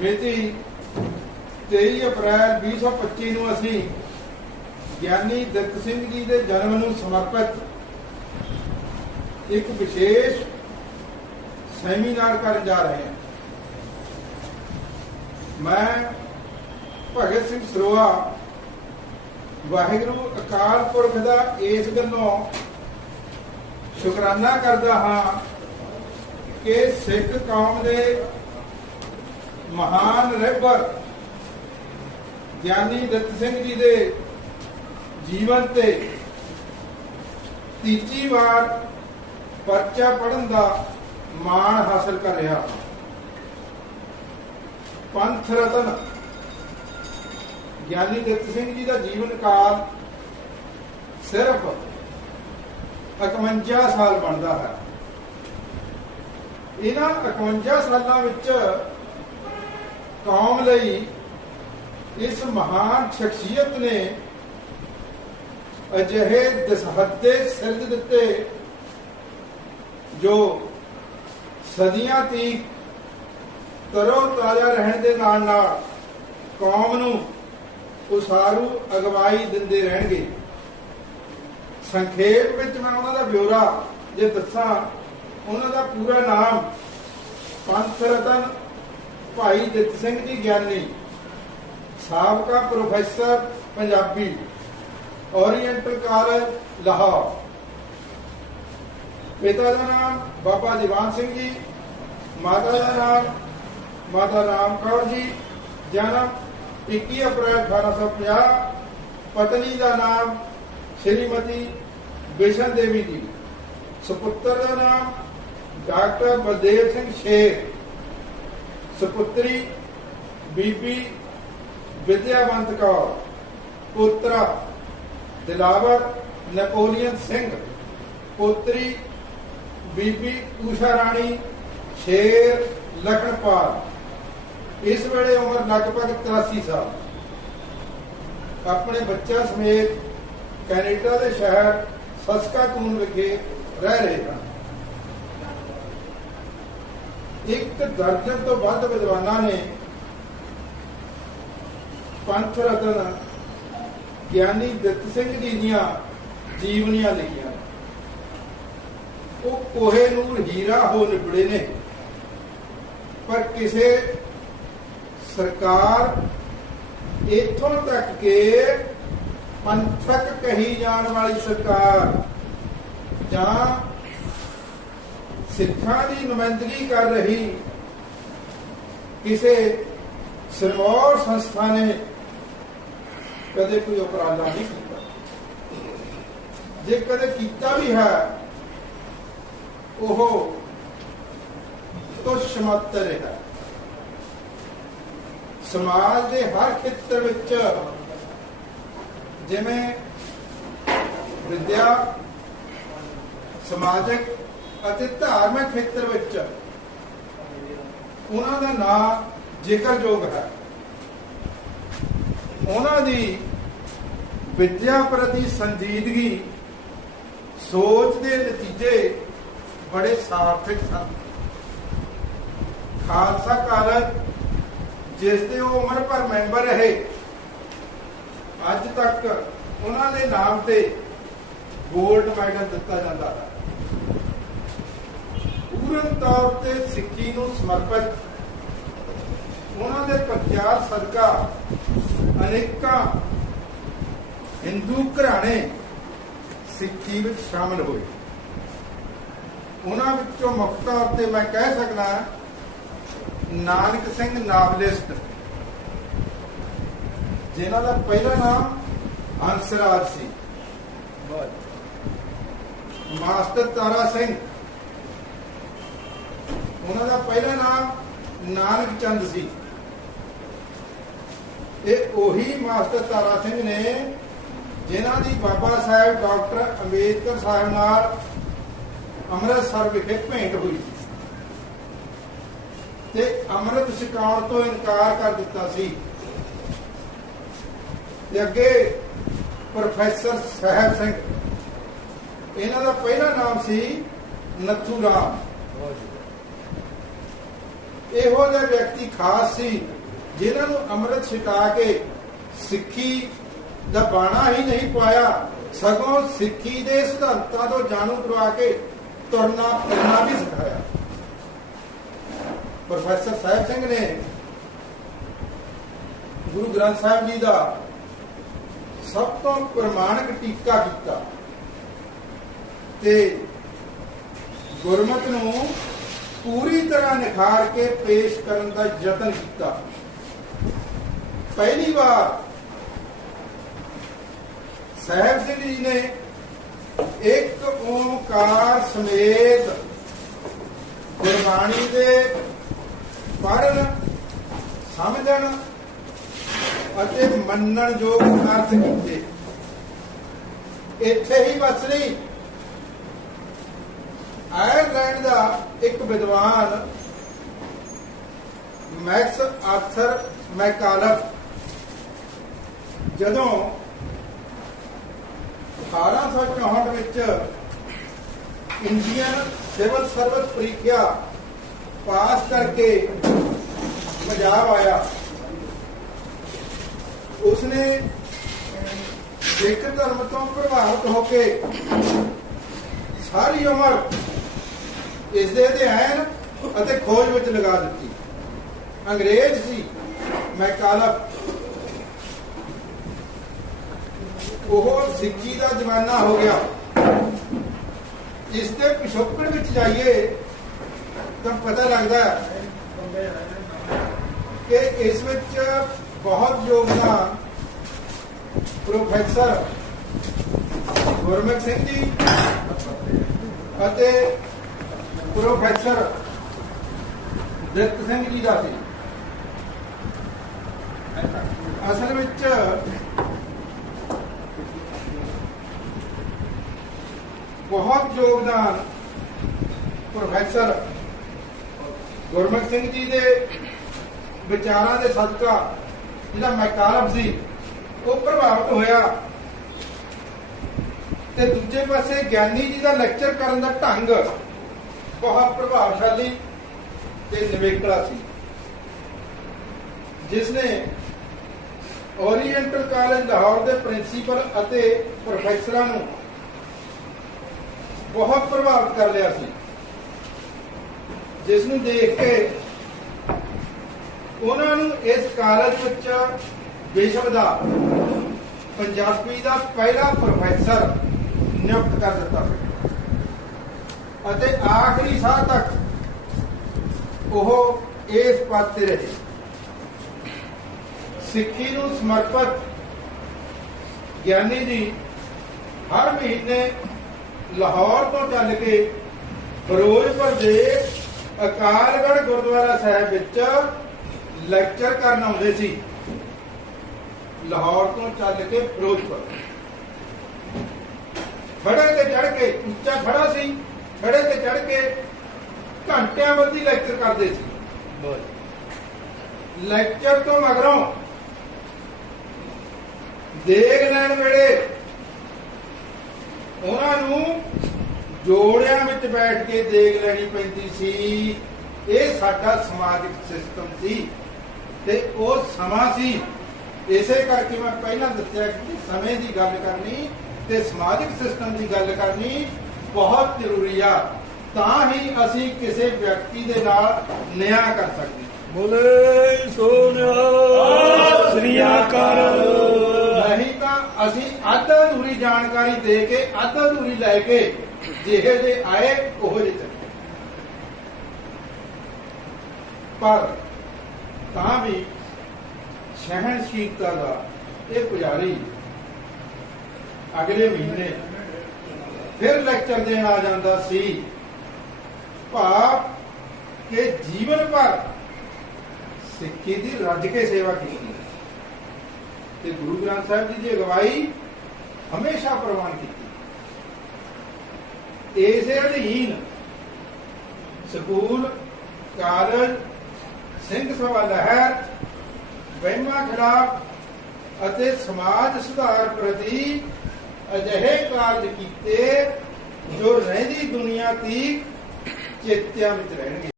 ਮਿਤੀ 23 ਅਪ੍ਰੈਲ 2025 ਨੂੰ ਅਸੀਂ ਗਿਆਨੀ ਦਿੱਤ ਸਿੰਘ ਜੀ ਦੇ ਜਨਮ ਨੂੰ ਸਮਰਪਿਤ ਇੱਕ ਵਿਸ਼ੇਸ਼ ਸੈਮੀਨਾਰ ਕਰਨ ਜਾ ਰਹੇ ਹਾਂ। ਮੈਂ ਭਗਤ ਸਿੰਘ ਸਰੋਆ, ਵਾਹਿਗੁਰੂ ਅਕਾਲ ਪੁਰਖ ਦਾ ਇਸ ਗੱਲੋਂ ਸ਼ੁਕਰਾਨਾ ਕਰਦਾ ਹਾਂ ਕਿ ਸਿੱਖ ਕੌਮ ਦੇ ਮਹਾਨ ਰਹਿਬਰ ਗਿਆਨੀ ਦਿੱਤ ਸਿੰਘ ਜੀ ਦੇ ਜੀਵਨ ਤੇ ਤੀਜੀ ਵਾਰ ਪਰਚਾ ਪੜਨ ਦਾ ਮਾਣ ਹਾਸਲ ਕਰ ਰਿਹਾ ਪੰਥ ਰਤਨ ਗਿਆਨੀ ਦਿੱਤ ਸਿੰਘ ਜੀ ਦਾ ਜੀਵਨ ਕਾਲ ਸਿਰਫ 51 ਸਾਲ ਬਣਦਾ ਹੈ। ਇਹਨਾਂ 51 ਸਾਲਾਂ ਵਿੱਚ ਕੌਮ ਲਈ ਇਸ ਮਹਾਨ ਸ਼ਖਸੀਅਤ ਨੇ ਅਜਿਹੇ ਦਸਹੱਦੇ ਸਿਰਜ ਦਿੱਤੇ ਜੋ ਸਦੀਆਂ ਤੀਕ ਤਰੋ ਤਾਜ਼ਾ ਰਹਿਣ ਦੇ ਨਾਲ ਨਾਲ ਕੌਮ ਨੂੰ ਉਸਾਰੂ, ਅਗਵਾਈ ਦਿੰਦੇ ਰਹਿਣਗੇ। ਸੰਖੇਪ ਵਿੱਚ ਮੈਂ ਉਹਨਾਂ ਦਾ ਬਿਉਰਾ ਜੇ ਦੱਸਾਂ, ਉਹਨਾਂ ਦਾ ਪੂਰਾ ਨਾਮ ਪੰਥ ਰਤਨ ਭਾਈ ਦਿੱਤ ਸਿੰਘ ਜੀ ਗਿਆਨੀ, ਸਾਬਕਾ professor Punjabi, oriental college, Lahore. ਪਿਤਾ ਦਾ ਨਾਮ ਬਾਬਾ ਦੀਵਾਨ ਸਿੰਘ ਜੀ, ਮਾਤਾ ਦਾ ਨਾਮ ਮਾਤਾ ਰਾਮ ਕੌਰ ਜੀ, ਜਨਮ 21 ਅਪ੍ਰੈਲ 1850 ਪਤਨੀ ਦਾ ਨਾਮ ਸ਼੍ਰੀਮਤੀ ਬਿਸ਼ਨ ਦੇਵੀ ਜੀ। ਸੁਪੁੱਤਰ ਦਾ ਨਾਮ ਡਾਕਟਰ ਬਲਦੇਵ ਸਿੰਘ ਸ਼ੇਖ ਸੁਪੁੱਤਰੀ ਬੀਬੀ ਵਿਦਿਆਵੰਤ ਕੌਰ, ਪੁੱਤਰਾ ਦਿਲਾਵਰ ਨੈਪੋਲੀਅਨ ਸਿੰਘ, ਪੁੱਤਰੀ ਬੀਬੀ ਊਸ਼ਾ ਰਾਣੀ ਸ਼ੇਰ ਲਖਣਪਾਲ, ਇਸ ਵੇਲੇ ਉਮਰ ਲਗਭਗ 83 ਸਾਲ। ਆਪਣੇ ਬੱਚਾ ਸਮੇਤ ਕੈਨੇਡਾ ਦੇ ਸ਼ਹਿਰ ਸਸਕਾਟੂਨ ਵਿਖੇ ਰਹਿ ਰਹੇ ਹਨ। ਇੱਕ ਦਰਜਨ ਤੋਂ ਵੱਧ ਵਿਦਵਾਨਾਂ ਨੇ ਪੰਥ ਰਤਨ ਗਿਆਨੀ ਦਿੱਤ ਸਿੰਘ ਜੀ ਦੀਆਂ ਜੀਵਨੀਆਂ ਲਿਖੀਆਂ। ਉਹ ਕੋਹੇ ਨੂਰ ਹੀਰਾ ਹੋ ਨਿਬੜੇ ਨੇ। ਪਰ ਕਿਸੇ ਸਰਕਾਰ ਇਥੋਂ ਤੱਕ ਕਿ ਪੰਥਕ ਕਹੀ ਜਾਣ ਵਾਲੀ ਸਰਕਾਰ ਜਾਂ ਸਿੱਖਾਂ ਦੀ ਨੁਮਾਇੰਦਗੀ ਕਰ ਰਹੀ ਕਿਸੇ ਸਰਵੋਰ ਸੰਸਥਾ ਨੇ ਕਦੇ ਕੋਈ ਉਪਰਾਲਾ ਨਹੀਂ ਕੀਤਾ। ਜੇ ਕਦੇ ਕੀਤਾ ਵੀ ਹੈ, ਉਹ ਤੁਛ ਮਾਤਰ ਹੈ ਸਮਾਜ ਦੇ ਹਰ ਖੇਤਰ ਵਿੱਚ ਜਿਵੇਂ ਵਿਦਿਆ, ਸਮਾਜਿਕ ਅਤੇ ਧਾਰਮਿਕ ਖੇਤਰ ਵਿੱਚ ਉਹਨਾਂ ਦਾ ਨਾਮ ਜ਼ਿਕਰਯੋਗ ਹੈ। ਉਹਨਾਂ ਦੀ ਵਿਦਿਆ ਪ੍ਰਤੀ ਸੰਜੀਦਗੀ ਸੋਚ ਦੇ ਨਤੀਜੇ ਬੜੇ ਸਾਰਥਕ ਸਨ। ਖਾਲਸਾ ਕਾਲਜ, ਜਿਸ ਦੇ ਉਹ ਉਮਰ ਭਰ ਮੈਂਬਰ ਰਹੇ, ਅੱਜ ਤੱਕ ਉਹਨਾਂ ਦੇ ਨਾਮ ਤੇ 골ਡ ਮੈਡਲ ਦਿੱਤਾ ਜਾਂਦਾ ਹੈ। ਪੂਰਨ ਤੌਰ ਤੇ ਸਿੱਖੀ ਨੂੰ ਸਮਰਪਿਤ। ਉਹਨਾਂ ਦੇ ਪ੍ਰਚਾਰ ਸਦਕਾ ਅਨੇਕਾਂ ਹਿੰਦੂ ਘਰਾਣੇ ਸਿੱਖੀ ਵਿੱਚ ਸ਼ਾਮਲ ਹੋਏ। ਉਹਨਾਂ ਵਿੱਚੋਂ ਮੁੱਖ ਤੌਰ ਤੇ ਮੈਂ ਕਹਿ ਸਕਦਾ ਨਾਨਕ ਸਿੰਘ ਨਾਵਲਿਸਟ ਜਿਨ੍ਹਾਂ ਦਾ ਪਹਿਲਾ ਨਾਮ ਹੰਸਰਾਜ ਸੀ। ਮਾਸਟਰ ਤਾਰਾ ਸਿੰਘ ਉਹਨਾਂ ਦਾ ਪਹਿਲਾ ਨਾਮ ਨਾਨਕ ਚੰਦ ਸੀ। ਇਹ ਉਹੀ ਮਾਸਟਰ ਤਾਰਾ ਸਿੰਘ ਨੇ ਜਿਨ੍ਹਾਂ ਦੀ ਬਾਬਾ ਸਾਹਿਬ ਡਾਕਟਰ ਅੰਬੇਦਕਰ ਸਾਹਿਬ ਨਾਲ ਅੰਮ੍ਰਿਤਸਰ ਵਿਖੇ ਭੇਂਟ ਹੋਈ। ਸੀ ਤੇ ਅੰਮ੍ਰਿਤ ਛਕਾਉਣ ਤੋਂ ਇਨਕਾਰ ਕਰ ਦਿੱਤਾ ਸੀ। ਤੇ ਅੱਗੇ ਪ੍ਰੋਫੈਸਰ ਸਾਹਿਬ ਸਿੰਘ, ਇਹਨਾਂ ਦਾ ਪਹਿਲਾ ਨਾਮ ਸੀ ਨੱਥੂ ਰਾਮ। ਇਹੋ ਜਿਹੇ ਵਿਅਕਤੀ ਖਾਸ ਸੀ ਜਿਨ੍ਹਾਂ ਨੂੰ ਅੰਮ੍ਰਿਤ ਛਕਾ ਕੇ ਸਿੱਖੀ ਦਾ ਬਾਣਾ ਹੀ ਨਹੀਂ ਪਾਇਆ, ਸਗੋਂ ਸਿੱਖੀ ਦੇ ਸਿਧਾਂਤਾਂ ਤੋਂ ਜਾਣੂ ਕਰਵਾ ਕੇ ਤੁਰਨਾ ਫਿਰਨਾ ਵੀ ਸਿਖਾਇਆ। ਪ੍ਰੋਫੈਸਰ ਸਾਹਿਬ ਸਿੰਘ ਨੇ ਗੁਰੂ ਗ੍ਰੰਥ ਸਾਹਿਬ ਜੀ ਦਾ ਸਭ ਤੋਂ ਪ੍ਰਮਾਣਿਕ ਟੀਕਾ ਕੀਤਾ ਤੇ ਗੁਰਮਤ ਨੂੰ ਪੂਰੀ ਤਰ੍ਹਾਂ ਨਿਖਾਰ ਕੇ ਪੇਸ਼ ਕਰਨ ਦਾ ਯਤਨ ਕੀਤਾ। ਪਹਿਲੀ ਵਾਰ ਸਾਹਿਬ ਸਿੰਘ ਜੀ ਨੇ ਇੱਕ ਓੰਕਾਰ ਸਮੇਤ ਗੁਰਬਾਣੀ ਦੇ ਪੜ੍ਹਨ, ਸਮਝਣ ਅਤੇ ਮੰਨਣ ਯੋਗ ਅਰਥ ਕੀਤੇ। ਇੱਥੇ ਹੀ ਬਸ ਨਹੀਂ ਆਇਰਲੈਂਡ ਦਾ ਇੱਕ ਵਿਦਵਾਨ, ਮੈਕਸ ਆਰਥਰ ਮੈਕਾਲਫ ਜਦੋਂ 1864 ਵਿੱਚ ਇੰਡੀਅਨ ਸਿਵਲ ਸਰਵਿਸ ਪ੍ਰੀਖਿਆ ਪਾਸ ਕਰਕੇ ਪੰਜਾਬ ਆਇਆ, ਉਸਨੇ ਸਿੱਖ ਧਰਮ ਤੋਂ ਪ੍ਰਭਾਵਿਤ ਹੋ ਕੇ ਸਾਰੀ ਉਮਰ ਇਸ ਦੇ ਅਧਿਐਨ ਅਤੇ ਖੋਜ ਵਿੱਚ ਲਗਾ ਦਿੱਤੀ। ਅੰਗਰੇਜ਼ ਸੀ। ਮੈਕਾਲਫ ਉਹ ਸਿੱਖੀ ਦਾ ਜਮਾਨਾ ਹੋ ਗਿਆ। ਇਸ ਦੇ ਪਿਛੋਕੜ ਵਿੱਚ ਜਾਈਏ ਤਾਂ ਪਤਾ ਲੱਗਦਾ ਕਿ ਇਸ ਵਿੱਚ ਬਹੁਤ ਯੋਗਦਾਨ ਪ੍ਰੋਫੈਸਰ ਗੁਰਮੁਖ ਸਿੰਘ ਜੀ ਅਤੇ ਪ੍ਰੋਫੈਸਰ ਦਿੱਤ ਸਿੰਘ ਜੀ ਦਾ ਸੀ। ਅਸਲ ਵਿੱਚ ਬਹੁਤ ਯੋਗਦਾਨ ਪ੍ਰੋਫੈਸਰ ਗੁਰਮੁਖ ਸਿੰਘ ਜੀ ਦੇ ਵਿਚਾਰਾਂ ਦੇ ਸਦਕਾ ਜਿਹੜਾ ਮੈਕਾਲਮ ਸੀ, ਉਹ ਪ੍ਰਭਾਵਿਤ ਹੋਇਆ। ਤੇ ਦੂਜੇ ਪਾਸੇ ਗਿਆਨੀ ਜੀ ਦਾ ਲੈਕਚਰ ਕਰਨ ਦਾ ਢੰਗ ਬਹੁਤ ਪ੍ਰਭਾਵਸ਼ਾਲੀ ਤੇ ਨਿਵੇਕਲਾ ਸੀ। ਜਿਸ ਨੇ ਓਰੀਐਂਟਲ ਕਾਲਜ ਲਾਹੌਰ ਦੇ ਪ੍ਰਿੰਸੀਪਲ ਅਤੇ ਪ੍ਰੋਫੈਸਰਾਂ ਨੂੰ ਬਹੁਤ ਪ੍ਰਭਾਵਿਤ ਕਰ ਲਿਆ ਸੀ। ਜਿਸ ਨੂੰ ਦੇਖ ਕੇ ਉਹਨਾਂ ਨੂੰ ਇਸ ਕਾਲਜ ਵਿੱਚ ਵਿਸ਼ਵ ਦਾ ਪੰਜਾਬੀ ਦਾ ਪਹਿਲਾ ਪ੍ਰੋਫੈਸਰ ਨਿਯੁਕਤ ਕਰ ਦਿੱਤਾ ਅਤੇ ਆਖਰੀ ਸਾਹ ਤੱਕ ਉਹ ਇਸ ਪਦ ਤੇ ਰਹੇ। ਸਿੱਖੀ ਨੂੰ ਸਮਰਪਿਤ ਗਿਆਨੀ ਜੀ ਹਰ ਮਹੀਨੇ ਲਾਹੌਰ ਤੋਂ ਚੱਲ ਕੇ ਫਿਰੋਜ਼ਪੁਰ ਦੇ ਅਕਾਲਗੜ੍ਹ ਗੁਰਦੁਆਰਾ ਸਾਹਿਬ ਵਿੱਚ ਲੈਕਚਰ ਕਰਨ ਆਉਂਦੇ ਸੀ। ਲਾਹੌਰ ਤੋਂ ਚੱਲ ਕੇ ਫਿਰੋਜ਼ਪੁਰ। ਫੜਨ ਤੇ ਚੜ ਕੇ ਉੱਚਾ ਖੜਾ ਸੀ। ਖੜੇ ਤੇ ਚੜ ਕੇ ਘੰਟਿਆਂ ਬੱਧੀ ਲੈਕਚਰ ਕਰਦੇ ਸੀ। ਲੈਕਚਰ ਤੋਂ ਮਗਰੋਂ ਦੇਗ ਲੈਣ ਵੇਲੇ ਉਹਨਾਂ ਨੂੰ ਜੋੜਿਆਂ ਵਿੱਚ ਬੈਠ ਕੇ ਦੇਗ ਲੈਣੀ ਪੈਂਦੀ ਸੀ। ਇਹ ਸਾਡਾ ਸਮਾਜਿਕ ਸਿਸਟਮ ਸੀ ਤੇ ਉਹ ਸਮਾਂ ਸੀ। ਇਸੇ ਕਰਕੇ ਮੈਂ ਪਹਿਲਾਂ ਦੱਸਿਆ ਕਿ ਸਮੇਂ ਦੀ ਗੱਲ ਕਰਨੀ ਤੇ ਸਮਾਜਿਕ ਸਿਸਟਮ ਦੀ ਗੱਲ ਕਰਨੀ ਬਹੁਤ ਜ਼ਰੂਰੀ ਆ ਤਾਂ ਹੀ ਅਸੀਂ ਕਿਸੇ ਵਿਅਕਤੀ ਦੇ ਨਾਲ ਨਿਆਂ ਕਰ ਸਕਦੇ ਬੋਲੇ ਸੋਨਿਆ ਸ੍ਰੀ ਅਕਾਲ। ਨਹੀਂ ਤਾਂ ਅਸੀਂ ਅੱਧ ਅਧੂਰੀ ਜਾਣਕਾਰੀ ਦੇ ਕੇ ਅੱਧ ਅਧੂਰੀ ਲੈ ਕੇ ਜਿਹੇ ਜੇ ਆਏ ਉਹ ਜਿਹੇ ਚੱਲੇ। ਪਰ ਤਾਂ ਵੀ ਸਹਿਣਸ਼ੀਲਤਾ ਦਾ ਇਹ ਪੁਜਾਰੀ ਅਗਲੇ ਮਹੀਨੇ ਫਿਰ ਲੈਕਚਰ ਦੇਣ ਆ ਜਾਂਦਾ ਸੀ। ਭਾਵ ਕਿ ਜੀਵਨ ਭਰ ਸਿੱਖੀ ਦੀ ਰੱਜ ਕੇ ਸੇਵਾ ਕੀਤੀ ਤੇ ਗੁਰੂ ਗ੍ਰੰਥ ਸਾਹਿਬ ਜੀ ਦੀ ਅਗਵਾਈ ਹਮੇਸ਼ਾ ਪ੍ਰਵਾਨ ਕੀਤੀ। ਇਸੇ ਅਧੀਨ ਸਕੂਲ, ਕਾਲਜ, ਸਿੰਘ ਸਭਾ, ਲਹਿਰ, ਵਹਿਮਾਂ ਖਿਲਾਫ ਅਤੇ ਸਮਾਜ ਸੁਧਾਰ ਪ੍ਰਤੀ ਅਜਿਹੇ ਕਾਰਜ ਕੀਤੇ ਜੋ ਰਹਿੰਦੀ ਦੁਨੀਆ ਦੀ ਚੇਤਿਆਂ ਵਿੱਚ ਰਹਿਣਗੇ।